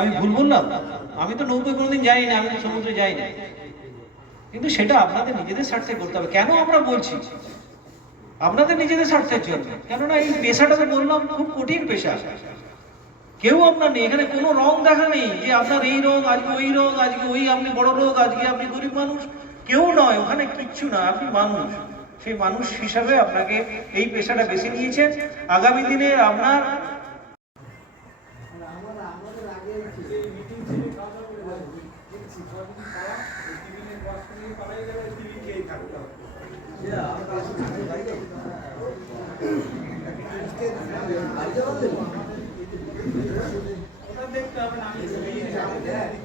আমি ভুল বললাম? আমি তো নৌকোয় কোনোদিন যাইনি, আমি তো সমুদ্রে যাই না কিন্তু সেটা আপনাদের নিজেদের স্বার্থে করতে হবে। কেন আমরা বলছি? আপনাদের নিজেদের স্বার্থের জন্য। কেননা এই পেশাটা তো বললাম, খুব কঠিন পেশা। কেউ আপনার নেই। এখানে কোনো রং দেখা নেই যে আপনার এই রোগ আজকে ওই রোগ আজকে ওই, আপনি বড় লোক আজকে আপনি গরিব মানুষ। কেউ নয়, ওখানে কিচ্ছু না, আপনি মানুষ। সেই মানুষ হিসাবে আপনাকে এই পেশাটা বেছে নিয়েছেন। আগামী দিনে আপনার Gracias.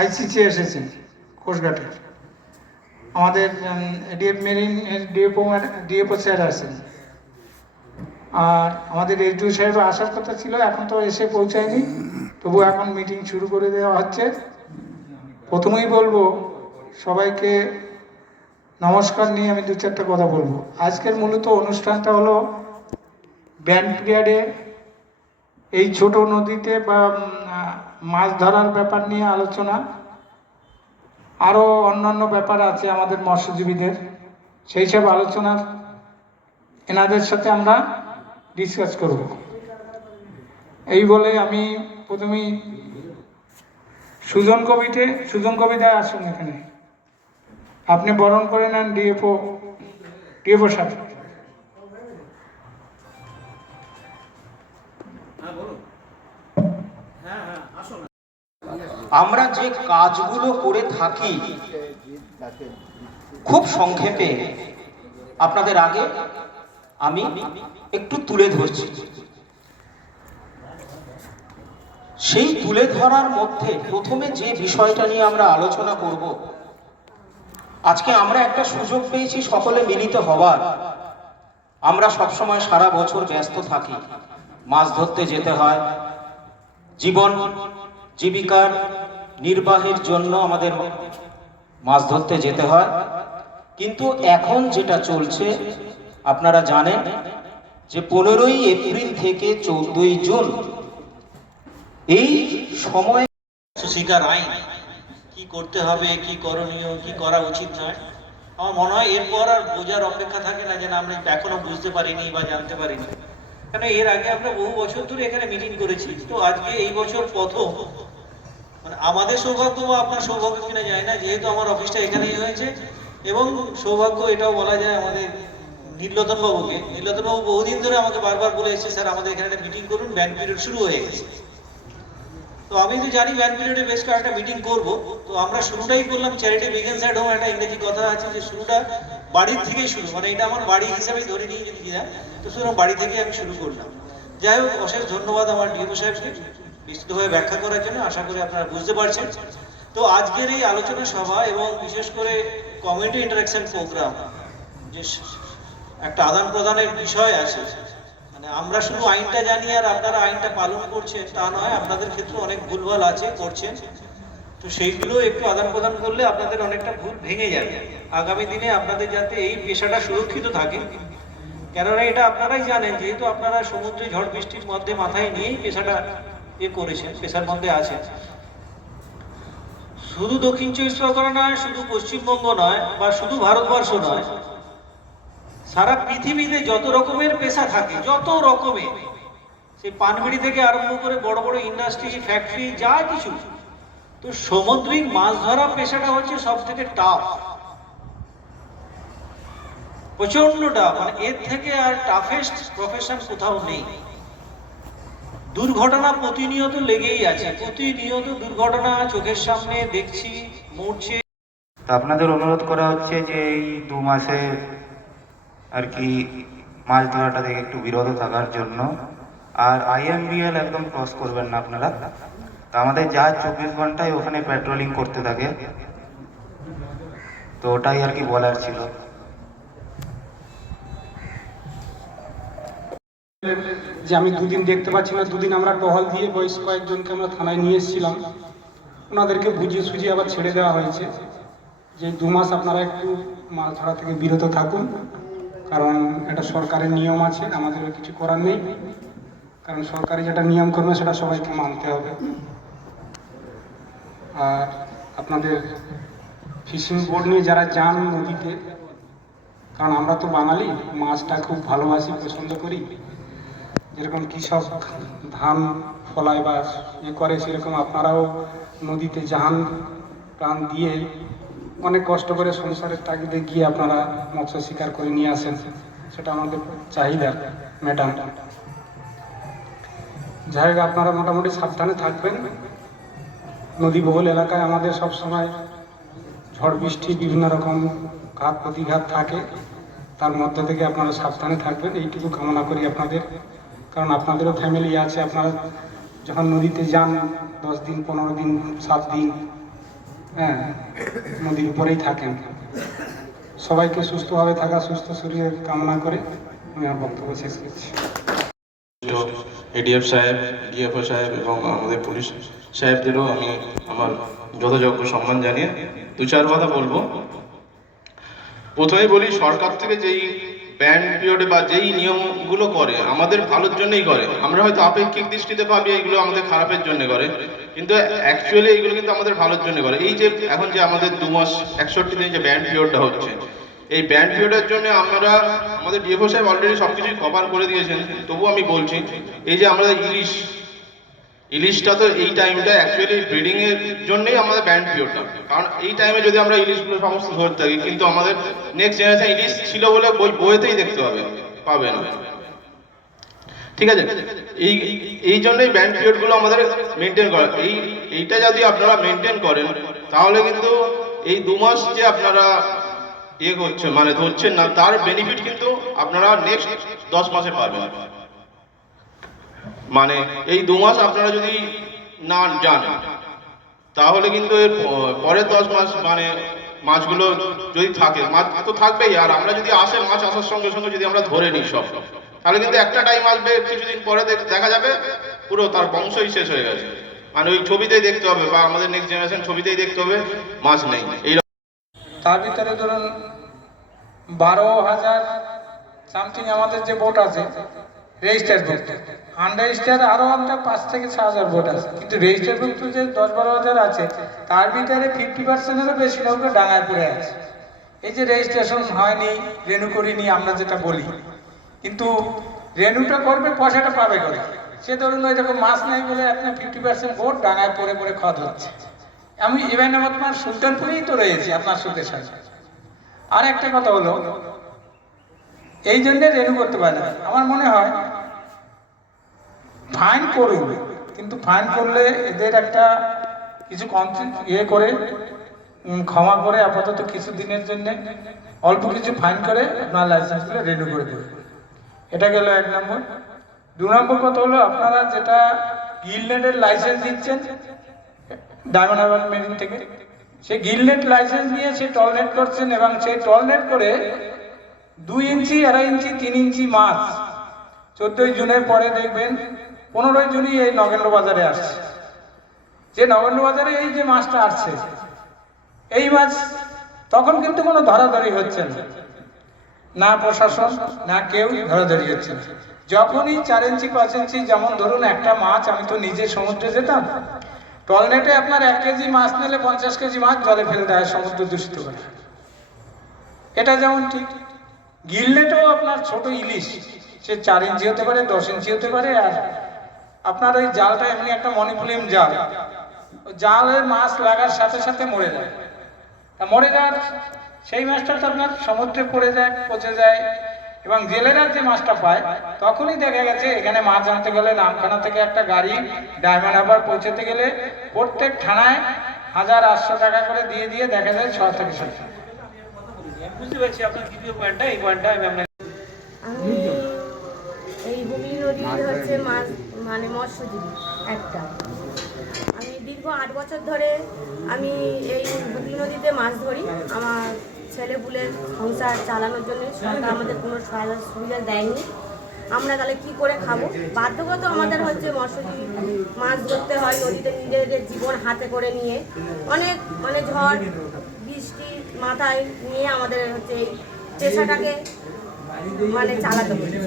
আইসিসি এসেছেন কোস্টগার্ডের আমাদের DF marine, DFO DFO sir আছেন। আর আমাদের এইচডিও সাহেব আসার কথা ছিল, এখন তো এসে পৌঁছায়নি। তবু এখন মিটিং শুরু করে দেওয়া হচ্ছে। প্রথমেই বলব, সবাইকে নমস্কার নিয়ে আমি দু চারটা কথা বলব। আজকের মূলত অনুষ্ঠানটা হলো ব্যান্ড পিরিয়ডে এই ছোট নদীতে বা মাছ ধরার ব্যাপার নিয়ে আলোচনা। আরও অন্যান্য ব্যাপার আছে আমাদের মৎস্যজীবীদের। সেই সব আলোচনার এনাদের সাথে আমরা ডিসকাস করব। এই বলে আমি প্রথমেই সুজন কবিতে সুজন কবিতায় আসুন এখানে। আপনি বরণ করে নেন ডিএফও ডিএফও সাহেব। আমরা যে কাজগুলো করে থাকি, খুব সংক্ষেপে আপনাদের আগে আমি একটু তুলে ধরছি। সেই তুলে ধরার মধ্যে প্রথমে যে বিষয়টা নিয়ে আমরা আলোচনা করব, আজকে আমরা একটা সুযোগ পেয়েছি সকলে মিলিত হওয়ার। আমরা সবসময় সারা বছর ব্যস্ত থাকি, মাছ ধরতে যেতে হয়, জীবন জীবিকার নির্বাহের জন্য আমাদের মাছ ধরতে যেতে হয়। কিন্তু এখন যেটা চলছে, আপনারা জানেন যে পনেরোই এপ্রিল থেকে চৌদ্দই জুন এই সময় শিকার আইন, কি করতে হবে, কি করণীয়, কি করা উচিত নয়। আমার মনে হয় এরপর আর বোঝার অপেক্ষা থাকে না যে না, আমরা এখনও বুঝতে পারিনি বা জানতে পারিনি। কেন, এর আগে আমরা বহু বছর ধরে এখানে মিটিং করেছি। তো আজকে এই বছর প্রথম মানে আমাদের সৌভাগ্য বা আপনার সৌভাগ্য কিনা যায় না, যেহেতু আমার অফিসটা এখানেই হয়েছে, এবং সৌভাগ্য এটাও বলা যায় আমাদের নীলরতন বাবুকে নীলরতন বাবু বহুদিন ধরে আমাকে বারবার বলে এসেছে, স্যার, আমাদের এখানে একটা মিটিং করুন ব্যান্ড পিরিয়ড শুরু হয়ে গেছে। তো আমি তো জানি ব্যান্ড পিরিয়ডে বেশ কয়েকটা মিটিং করব। তো আমরা শুরুটাই করলাম চ্যারিটি বিগেন্স অ্যাট হোম একটা ইংরেজি কথা আছে যে শুরুটা বাড়ির থেকেই শুরু মানে এটা আমার বাড়ি হিসাবেই ধরে নিয়ে যদি কিনা তো সুতরাং বাড়ি থেকেই আমি শুরু করলাম। যাই হোক, অশেষ ধন্যবাদ আমার ডিএমও সাহেবকে। বিস্তৃতভাবে ব্যাখ্যা করার জন্য আশা করি আপনারা বুঝতে পারছেন। তো আজকের এই আলোচনা সভা এবং বিশেষ করে কমিউনিটি ইন্টারাকশন প্রোগ্রাম যে একটা আদান প্রদানের বিষয় আছে মানে আমরা শুধু আইনটা জানি আর আপনারা আইনটা পালন করছেন তা নয়, আপনাদের ক্ষেত্রে অনেক ভুলভাল আছে, করছেন। তো সেইগুলো একটু আদান প্রদান করলে আপনাদের অনেকটা ভুল ভেঙে যাবে। আগামী দিনে আপনাদের যাতে এই পেশাটা সুরক্ষিত থাকে, কেননা এটা আপনারাই জানেন, যেহেতু আপনারা সমুদ্রে ঝড় বৃষ্টির মধ্যে মাথায় নিয়েই পেশাটা এ করেছেন পেশার মধ্যে আছেন শুধু দক্ষিণ চব্বিশ পরগনা নয়, শুধু পশ্চিমবঙ্গ নয়, বা শুধু ভারতবর্ষ নয়, সারা পৃথিবীতে যত রকমের পেশা থাকে, যত রকমের, সেই পানবিড়ি থেকে আরম্ভ করে বড় বড় ইন্ডাস্ট্রি ফ্যাক্টরি যা কিছু, তো সামুদ্রিক মাছ ধরা পেশাটা হচ্ছে সব থেকে টাফ প্রচণ্ড টাফ মানে এর থেকে আর টাফেস্ট প্রফেশন কোথাও নেই। দুর্ঘটনা প্রতিনিয়ত লেগেই আছে। প্রতিনিয়ত দুর্ঘটনা চোখের সামনে দেখছি, মরছে। আপনাদের অনুরোধ করা হচ্ছে যে এই দু মাসে আর কি মাছ ধরাটা থেকে একটু বিরত থাকার জন্য। আর আইএমবিএল একদম ক্রস করবেন না আপনারা। তা আমাদের জাহাজ চব্বিশ ঘন্টায় ওখানে পেট্রোলিং করতে থাকে। তো ওটাই আর কি বলার ছিল। যে আমি দুদিন দেখতে পাচ্ছি না, দুদিন আমরা টহল দিয়ে বয়স কয়েকজনকে আমরা থানায় নিয়ে এসেছিলাম। ওনাদেরকে বুঝিয়ে সুঝিয়ে আবার ছেড়ে দেওয়া হয়েছে যে দু মাস আপনারা একটু মাছ ধরা থেকে বিরত থাকুন, কারণ এটা সরকারের নিয়ম আছে আমাদেরও কিছু করার নেই। কারণ সরকারি যেটা নিয়ম করবে, সেটা সবাইকে মানতে হবে। আর আপনাদের ফিশিং বোর্ড নিয়ে যারা যান নদীতে, কারণ আমরা তো বাঙালি, মাছটা খুব ভালোবাসি, পছন্দ করি। যেরকম কৃষক ধান ফলায় বা ইয়ে করে, সেরকম আপনারাও নদীতে জাহান প্রাণ দিয়ে অনেক কষ্ট করে সংসারের তাগিদে গিয়ে আপনারা মৎস্য শিকার করে নিয়ে আসেন। সেটা আমাদের চাহিদা, ম্যাডাম। যাই হোক, আপনারা মোটামুটি সাবধানে থাকবেন। নদীবহুল এলাকায় আমাদের সব সময় ঝড়, বৃষ্টি, বিভিন্ন রকম ঘাত প্রতিঘাত থাকে। তার মধ্যে থেকে আপনারা সাবধানে থাকবেন। এইটুকু কামনা করি আপনাদের। কারণ আপনাদেরও ফ্যামিলি আছে, আপনারা যখন নদীতে যান, দশ দিন, পনেরো দিন, সাত দিন হ্যাঁ নদীর উপরেই থাকেন। সবাইকে সুস্থভাবে থাকা, সুস্থ শরীরের কামনা করে আমি আমার বক্তব্য শেষ করছি। এডিএফ সাহেব ডিএফও সাহেব এবং আমাদের পুলিশ সাহেবদেরও আমি আমার যথাযোগ্য সম্মান জানিয়ে দু চার কথা বলব। প্রথমেই বলি, সরকার থেকে যেই ব্যান্ড পিরিয়ডে বা যেই নিয়মগুলো করে, আমাদের ভালোর জন্যই করে। আমরা হয়তো আপেক্ষিক দৃষ্টিতে ভাবি এইগুলো আমাদের খারাপের জন্য করে। কিন্তু অ্যাকচুয়ালি এইগুলো কিন্তু আমাদের ভালোর জন্য করে। এই যে এখন যে আমাদের দু মাস, একষট্টি দিন যে ব্যান্ড পিরিয়ডটা হচ্ছে, এই ব্যান্ড পিরিয়ডের জন্য আমরা, আমাদের ডিএফও সাহেব অলরেডি সব কিছুই কভার করে দিয়েছেন। তবুও আমি বলছি, এই যে আমরা ইলিশ ইলিশটা তো এই টাইমটা অ্যাকচুয়ালি ব্রিডিং এর জন্যই আমাদের ব্যান্ড পিরিয়ডটা কারণ এই টাইমে যদি আমরা ইলিশগুলো সমস্ত ধরতে থাকি, কিন্তু আমাদের নেক্সট জেনারেশন ইলিশ ছিল বলে বই বইয়েতেই দেখতে পাবে পাবে না। ঠিক আছে? এই এই জন্যই ব্যান্ড পিরিয়ডগুলো আমাদের মেনটেন করা। এই এইটা যদি আপনারা মেনটেন করেন, তাহলে কিন্তু এই দু মাস যে আপনারা ইয়ে করছেন মানে ধরছেন না, তার বেনিফিট কিন্তু আপনারা নেক্সট দশ মাসে পাবেন। মানে এই দু মাস আপনারা যদি না যান, তাহলে কিন্তু এর পরের দশ মাস মানে মাছগুলো যদি থাকে, মাছ তো থাকবেই। আর আমরা যদি আসে মাছ আসার সঙ্গে সঙ্গে যদি আমরা ধরে নিই সব, তাহলে কিন্তু একটা টাইম আসবে, কিছুদিন পরে দেখা যাবে, পুরো তার বংশই শেষ হয়ে গেছে। মানে ওই ছবিতেই দেখতে হবে বা আমাদের নেক্সট জেনারেশন ছবিতেই দেখতে হবে, মাছ নেই। এই তার ভিতরে ধরুন বারো হাজার সামথিং আমাদের যে বোট আছে রেজিস্টার বুক আনরেজিস্টার আরও একটা পাঁচ থেকে ছ হাজার ভোট আছে। কিন্তু রেজিস্টার বুক তো যে দশ বারো হাজার আছে, তার ভিতরে ফিফটি পার্সেন্টেরও বেশি লোক ডাঙায় পড়ে আছে। এই যে রেজিস্ট্রেশন হয়নি, রেনু করিনি, আমরা যেটা বলি। কিন্তু রেনুটা করবে, পয়সাটা পাবে করে। সে ধরুন ওই রকম মাছ নেই বলে আপনার ফিফটি পার্সেন্ট ভোট ডাঙায় পড়ে পড়ে খদ হচ্ছে। আমি ইভেন আপনার সুলতানপুরেই তো রয়েছি, আপনার সুখের সাথে। আর একটা কথা হলো, এই জন্যে রেনু করতে পারে না। আমার মনে হয় ফাইন করবে কিন্তু ফাইন করলে এদের একটা কিছু ইয়ে করে ক্ষমা করে আপাতত কিছু দিনের জন্য অল্প কিছু ফাইন করে আপনার লাইসেন্সগুলো রেনু করে দেবে। এটা গেল এক নম্বর। দু নম্বর কথা হলো আপনারা যেটা গিলনেটের লাইসেন্স দিচ্ছেন ডায়মন্ড হারবার মেরিন থেকে, সে গিলনেট লাইসেন্স নিয়ে সে টলনেট করছেন এবং সেই টলনেট করে দুই ইঞ্চি, আড়াই ইঞ্চি, তিন ইঞ্চি মাছ চোদ্দই জুনের পরে দেখবেন পনেরোই জুনই এই নগেন্দ্র বাজারে আসছে। যে নগণ্য বাজারে এই যে মাছটা আসছে, এই মাছ তখন কিন্তু কোনো ধরাধরি হচ্ছে না। না প্রশাসন, না কেউ ধরাধরি হচ্ছে যখনই চার ইঞ্চি, পাঁচ ইঞ্চি যেমন ধরুন একটা মাছ, আমি তো নিজে সমুদ্রে যেতাম, টলনেটে আপনার এক কেজি মাছ নিলে পঞ্চাশ কেজি মাছ জলে ফেলে দেয় সমুদ্র দূষিত করে। এটা যেমন ঠিক, গিলনেটেও আপনার ছোট ইলিশ সে চার ইঞ্চি হতে পারে, দশ ইঞ্চি হতে পারে, আর আপনার ওই জালটা এমনি একটা মনিপুলিয়াম জাল। জালে মাছ লাগার সাথে সাথে মরে যায়। মরে যাওয়ার সেই মাছটা তো আপনার সমুদ্রে পড়ে যায়, পচে যায়, এবং জেলেরা যে মাছটা পায়, তখনই দেখা গেছে এখানে মাছ আনতে গেলে, নামখানা থেকে একটা গাড়ি, ডায়মন্ড হারবার পৌঁছাতে গেলে প্রত্যেক থানায় হাজার আটশো টাকা করে দিয়ে দিয়ে দেখা যায় ছ থেকে সাত বুঝতে পারছি আপনার দ্বিতীয় পয়েন্টটা, এই পয়েন্টটা আমি হচ্ছে মাছ মানে মৎস্যজীবী, একটা। আমি দীর্ঘ আট বছর ধরে আমি এই হুগলি নদীতে মাছ ধরি। আমার ছেলে ছেলেপুলের সংসার চালানোর জন্য সরকার আমাদের কোনো সহায়তা সুবিধা দেয়নি। আমরা তাহলে কি করে খাব? বাধ্যগত আমাদের হচ্ছে মৎস্যজীবী। মাছ ধরতে হয় নদীতে নিজেদের জীবন হাতে করে নিয়ে। অনেক মানে ঝড়, বৃষ্টি মাথায় নিয়ে আমাদের হচ্ছে এই পেশাটাকে মানে চালাতে হচ্ছে।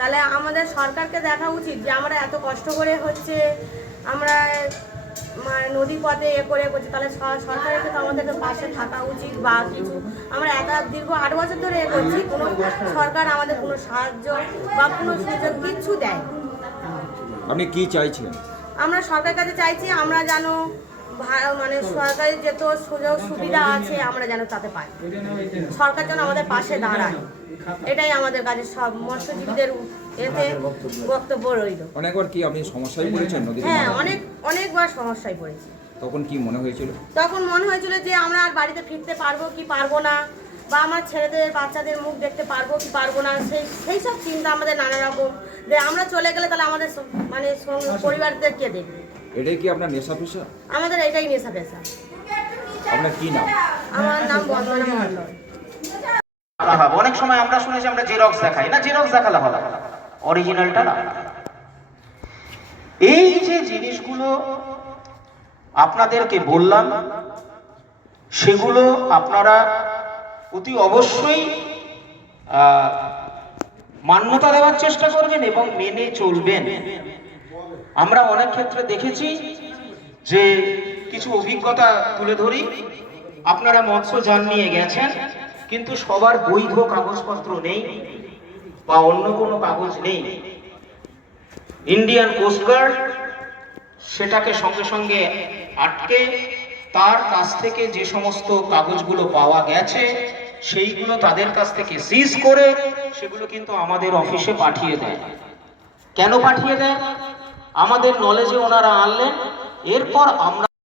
তাহলে আমাদের সরকারকে দেখা উচিত যে আমরা এত কষ্ট করে হচ্ছে আমরা মানে নদী পথে এ করে করছি তাহলে সরকারের তো আমাদেরকে পাশে থাকা উচিত বা কিছু। আমরা এত দীর্ঘ আট বছর ধরে এ করছি কোনো সরকার আমাদের কোনো সাহায্য বা কোনো সুযোগ কিচ্ছু দেয়। আপনি কি চাইছেন আমরা সরকারের কাছে চাইছি আমরা যেন মানে সরকারের যত সুযোগ সুবিধা আছে আমরা যেন তাতে পাই। সরকার যেন আমাদের পাশে দাঁড়ায়। এটাই আমাদের কাছে সব মৎস্যজীবীদের এতে বক্তব্য। রইল। অনেকবার কি আপনি সমস্যায় পড়েছেন নদীর হ্যাঁ অনেক অনেকবার সমস্যায় পড়েছি। তখন কি মনে হয়েছিল? তখন মনে হয়েছিল যে আমরা আর বাড়িতে ফিরতে পারব কি পারব না বা আমার ছেলেদের বাচ্চাদের মুখ দেখতে পারব কি পারব না সেই সেই সব চিন্তা আমাদের নানা রকম। যে আমরা চলে গেলে তাহলে আমাদের মানে সং- পরিবারদের কে দেখবে। এটাই কি আপনার নেশা পেশা? আমাদের এটাই নেশা পেশা। আপনার কি নাম? আমার নাম বন্দনা হবে অনেক সময় আমরা শুনেছি আমরা জেরক্স দেখাই। না জেরক্স দেখালে হবে অরিজিনালটা না। এই যে জিনিসগুলো আপনাদেরকে বললাম, সেগুলো আপনারা অতি অবশ্যই মান্যতা দেওয়ার চেষ্টা করবেন এবং মেনে চলবেন। আমরা অনেক ক্ষেত্রে দেখেছি যে কিছু অভিজ্ঞতা তুলে ধরি। আপনারা মৎস্য যান নিয়ে গেছেন। কিন্তু সবার বৈধ কাগজপত্র নেই বা অন্য কোনো কাগজ নেই। ইন্ডিয়ান কোস্টগার্ড সেটাকে সঙ্গে সঙ্গে আটকে, তার কাছ থেকে যে সমস্ত কাগজগুলো পাওয়া গেছে, সেইগুলো তাদের কাছ থেকে সিজ করে সেগুলো কিন্তু আমাদের অফিসে পাঠিয়ে দেয়। কেন পাঠিয়ে দেয়? আমাদের নলেজে ওনারা আনলেন, এরপর আমরা